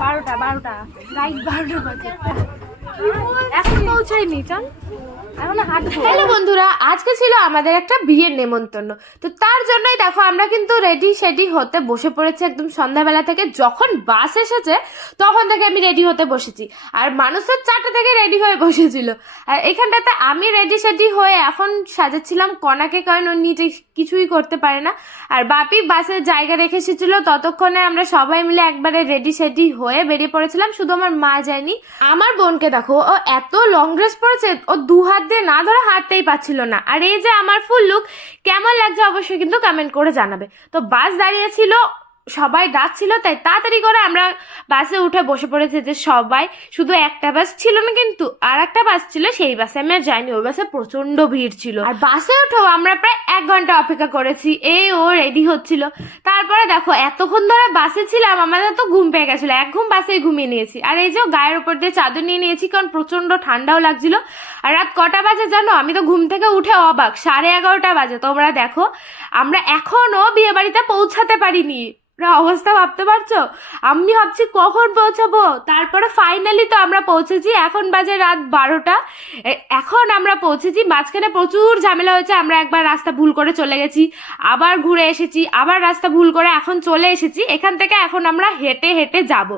বারোটা বারোটা রাইট বারোটা বাজে। এখন পৌঁছাইনি চল হ্যালো বন্ধুরা, আজকে ছিল আমাদের একটা বিয়ের নেমন্তন্ন। তো তার জন্যই দেখো, আমরা কিন্তু রেডি সেডি হতে বসে পড়েছি একদম সন্ধ্যাবেলা থেকে। যখন বাস এসেছে, তখন থেকে আমি রেডি হতে বসেছি। আর মানুষের চারটে থেকে রেডি হয়ে বসেছিল। আর এখানটাতে আমি রেডি সেডি হয়ে এখন সাজাচ্ছিলাম কনাকে কারণ ও নিজে কিছুই করতে পারে না। আর বাপি বাসের জায়গা রেখে এসেছিল। ততক্ষণে আমরা সবাই মিলে একবারে রেডি সেডি হয়ে বেরিয়ে পড়েছিলাম। শুধু আমার মা যায়নি, আমার বোনকে দেখো। ও এত লং ড্রেস পরেছে, ও দু হাত দিয়ে না ধরে হাঁটতেই পারছিল না। আর এই যে আমার ফুল লুক কেমন লাগছে অবশ্যই কিন্তু কমেন্ট করে জানাবে। তো বাস দাঁড়িয়েছিল সবাই ডাকছিল তাই তাড়াতাড়ি করে আমরা বাসে উঠে বসে পড়েছি যে সবাই শুধু একটা বাস ছিল না কিন্তু আর একটা বাস ছিল, সেই বাসে আমি আর যাইনি, ওই বাসে প্রচণ্ড ভিড় ছিল। আর বাসে উঠেও আমরা প্রায় এক ঘণ্টা অপেক্ষা করেছি, এই ও রেডি হচ্ছিল। তারপরে দেখো, এতক্ষণ ধরে বাসে ছিলাম, আমাদের তো ঘুম পেয়ে গেছিল, এক ঘুম বাসেই ঘুমিয়ে নিয়েছি। আর এই যে গায়ের উপর দিয়ে চাদর নিয়ে নিয়েছি, কারণ প্রচণ্ড ঠান্ডাও লাগছিল। আর রাত কটা বাজে জানো? আমি তো ঘুম থেকে উঠে অবাক, সাড়ে এগারোটা বাজে। তোমরা দেখো, আমরা এখনও বিয়ে বাড়িতে পৌঁছাতে পারিনি। অবস্থা ভাবতে পারছ? আমি ভাবছি কখন পৌঁছাবো? তারপরে ফাইনালি তো আমরা পৌঁছেছি। এখন বাজে রাত বারোটা। এখন আমরা পৌঁছেছি। মাঝখানে প্রচুর ঝামেলা হয়েছে। আমরা একবার রাস্তা ভুল করে চলে গেছি। আবার ঘুরে এসেছি। আবার রাস্তা ভুল করে এখন চলে এসেছি। এখান থেকে এখন আমরা হেঁটে হেঁটে যাব।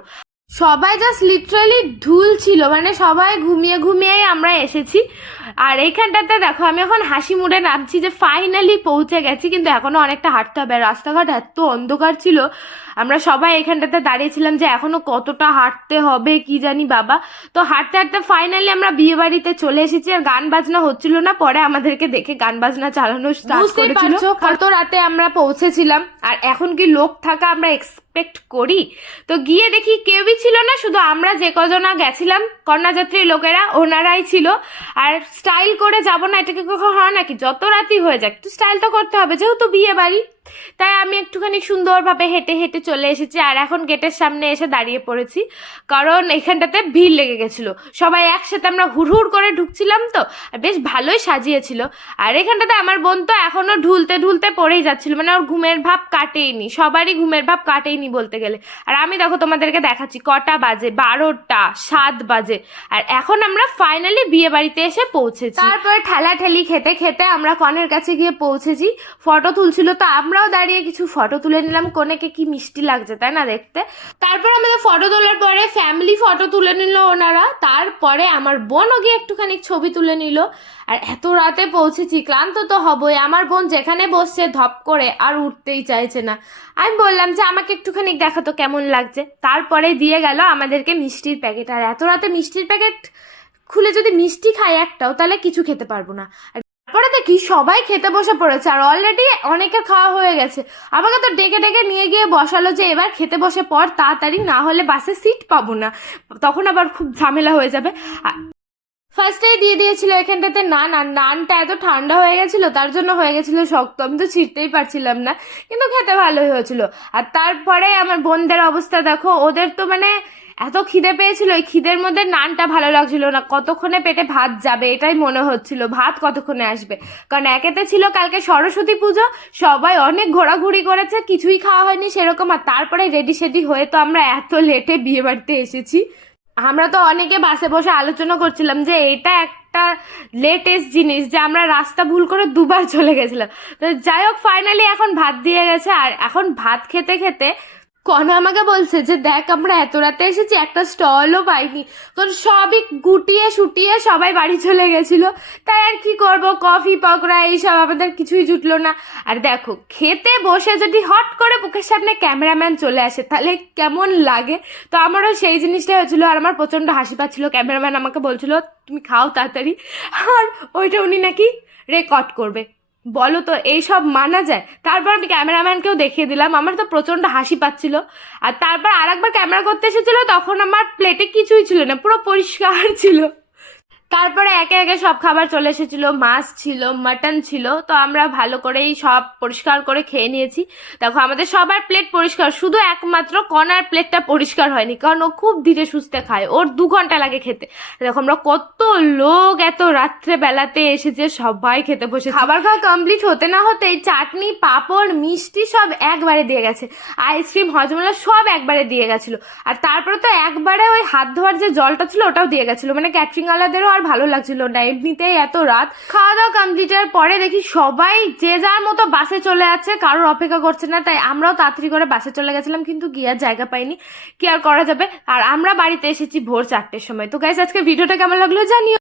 সবাই জাস্ট লিটারালি ঢুল ছিল মানে সবাই ঘুমিয়ে ঘুমিয়েই আমরা এসেছি। আর এইখানটাতে দেখো আমি এখন হাসি মুড়ে নামছি যে ফাইনালি পৌঁছে গেছি কিন্তু এখনও অনেকটা হাঁটতে হবে। রাস্তাঘাট এত অন্ধকার ছিল আমরা সবাই এখানটাতে দাঁড়িয়েছিলাম যে এখনও কতটা হাঁটতে হবে কি জানি বাবা। তো হাঁটতে হাঁটতে ফাইনালি আমরা বিয়ে বাড়িতে চলে এসেছি আর গান বাজনা হচ্ছিল না পরে আমাদেরকে দেখে গান বাজনা চালানো স্টার্ট করেছিল। কত রাতে আমরা পৌঁছেছিলাম আর এখন কি লোক থাকা আমরা এক্সপেক্ট করি। তো গিয়ে দেখি কেউই ছিল না, শুধু আমরা যে কজনা গেছিলাম কন্যাযাত্রী লোকেরা, ওনারাই ছিল। আর স্টাইল করে যাব না, এটাকে কখনো হয় নাকি যত রাতি হয়ে যাক, একটু স্টাইল তো করতে হবে, যেহেতু বিয়ে বাড়ি। তাই আমি একটুখানি সুন্দরভাবে হেঁটে হেঁটে চলে এসেছি আর এখন গেটের সামনে এসে দাঁড়িয়ে পড়েছি। কারণ এখানটাতে ভিড় লেগে গেছিল। সবাই একসাথে আমরা হুড়হুড় করে ঢুকছিলাম তো, আর বেশ ভালোই সাজিয়েছিল। আর এখানটাতে আমার বোন তো এখনও ঢুলতে ঢুলতে পড়েই যাচ্ছিল। মানে ওর ঘুমের ভাব কাটেইনি, সবারই ঘুমের ভাব কাটেইনি বলতে গেলে। আর আমি দেখো তোমাদেরকে দেখাচ্ছি, কটা বাজে, বারোটা, সাত বাজে। আর এখন আমরা ফাইনালি বিয়ে বাড়িতে এসে পৌঁছেছি। তারপরে ঠেলা ঠেলি খেতে খেতে আমরা কনের কাছে গিয়ে পৌঁছেছি। ফটো তুলছিল তো আমরাও দাঁড়িয়ে কিছু ফটো তুলে নিলাম। কনেকে কি মিষ্টি লাগছে, তাই না দেখতে? তারপর আমাদের ফটো তোলার পরে ফ্যামিলি ফটো তুলে নিল ওনারা। তারপরে আমার বোনও গিয়ে একটুখানি ছবি তুলে নিল। আর এত রাতে পৌঁছেছি, ক্লান্ত তো হবই। আমার বোন যেখানে বসছে ধপ করে আর উঠতেই চাইছে না। আমি বললাম যে, আমাকে একটুখানি দেখাতো কেমন লাগছে? তারপরে দিয়ে গেল আমাদেরকে মিষ্টির প্যাকেট। আর এত রাতে মিষ্টির প্যাকেট খুলে যদি মিষ্টি খাই একটাও, তাহলে কিছু খেতে পারব না। তারপরে দেখি সবাই খেতে বসে পড়েছে আর অলরেডি অনেকের খাওয়া হয়ে গেছে। আমাকে তো ডেকে ডেকে নিয়ে গিয়ে বসালো যে এবার খেতে বসে পর তাড়াতাড়ি, না হলে বাসে সিট পাবো না। তখন আবার খুব ঝামেলা হয়ে যাবে। ফার্স্টেই দিয়ে দিয়েছিল এখানটাতে নান, আর নানটা এত ঠান্ডা হয়ে গেছিল, তার জন্য হয়ে গেছিল শক্ত। আমি তো ছিঁড়তেই পারছিলাম না, কিন্তু খেতে ভালোই হয়েছিল। আর তারপরে আমার বোনদের অবস্থা দেখো, ওদের তো মানে এত খিদে পেয়েছিল ওই খিদের মধ্যে নানটা ভালো লাগছিল না। কতক্ষণে পেটে ভাত যাবে, এটাই মনে হচ্ছিল, ভাত কতক্ষণে আসবে? কারণ একেতে ছিল কালকে সরস্বতী পুজো, সবাই অনেক ঘোরাঘুরি করেছে, কিছুই খাওয়া হয়নি সেরকম, আর তারপরে রেডি সেডি হয়ে তো আমরা এত লেটে বিয়ে বাড়িতে এসেছি। আমরা তো অনেকে বাসে বসে আলোচনা করছিলাম যে এটা একটা লেটেস্ট জিনিস যে আমরা রাস্তা ভুল করে দুবার চলে গেছিলাম। তো যাই হোক ফাইনালি এখন ভাত দিয়ে গেছে, আর এখন ভাত খেতে খেতে কনা আমাকে বলছে যে, দেখ, আমরা এত রাতে এসেছি, একটা স্টলও পাইনি। কারণ সবই গুটিয়ে শুটিয়ে সবাই বাড়ি চলে গেছিল। তাই আর কি করব? কফি, পকোড়া, এইসব আমাদের কিছুই জুটলো না। আর দেখো, খেতে বসে যদি হট করে বুকের সামনে ক্যামেরাম্যান চলে আসে, তাহলে কেমন লাগে? তো আমারও সেই জিনিসটা হয়েছিল, আর আমার প্রচণ্ড হাসি পাচ্ছিল। ক্যামেরাম্যান আমাকে বলছিল, তুমি খাও তাড়াতাড়ি। আর ওইটা উনি নাকি রেকর্ড করবে। বলো তো, এইসব মানা যায়? তারপর আমি ক্যামেরাম্যানকেও দেখিয়ে দিলাম, আমার তো প্রচণ্ড হাসি পাচ্ছিল। আর তারপর আর একবার ক্যামেরা করতে এসেছিল, তখন আমার প্লেটে কিছুই ছিল না, পুরো পরিষ্কার ছিল। তারপরে একে একে সব খাবার চলে এসেছিল, মাছ ছিল মাটন ছিল, তো আমরা ভালো করেই সব পরিষ্কার করে খেয়ে নিয়েছি। দেখো, আমাদের সবার প্লেট পরিষ্কার, শুধু একমাত্র কনার প্লেটটা পরিষ্কার হয়নি, কারণ ও খুব ধীরে সুস্থে খায়, ওর দু ঘণ্টা লাগে খেতে। দেখো, আমরা কত লোক এত রাত্রে বেলাতে এসেছে সবাই খেতে বসে খাবার খাওয়া কমপ্লিট হতে না হতেই চাটনি, পাঁপড়, মিষ্টি সব একবারে দিয়ে গেছে। আইসক্রিম হজমলা সব একবারে দিয়ে গেছিল। আর তারপরে তো একবারে ওই হাত ধোয়ার যে জলটা ছিল ওটাও দিয়ে গেছিল। মানে ক্যাটারিং ওয়ালাদেরও আর ভালো লাগছিল না। এমনিতেই এত রাত। খাওয়া দাওয়া কমপ্লিটের পরে দেখি সবাই যে যার মতো বাসে চলে যাচ্ছে, কারোর অপেক্ষা করছে না। তাই আমরাও তাড়াতাড়ি করে বাসে চলে গেছিলাম, কিন্তু গিয়ার জায়গা পাইনি। কি আর করা যাবে? আর আমরা বাড়িতে এসেছি ভোর চারটের সময়। তো গাইজ আজকে ভিডিওটা কেমন লাগল জানিও।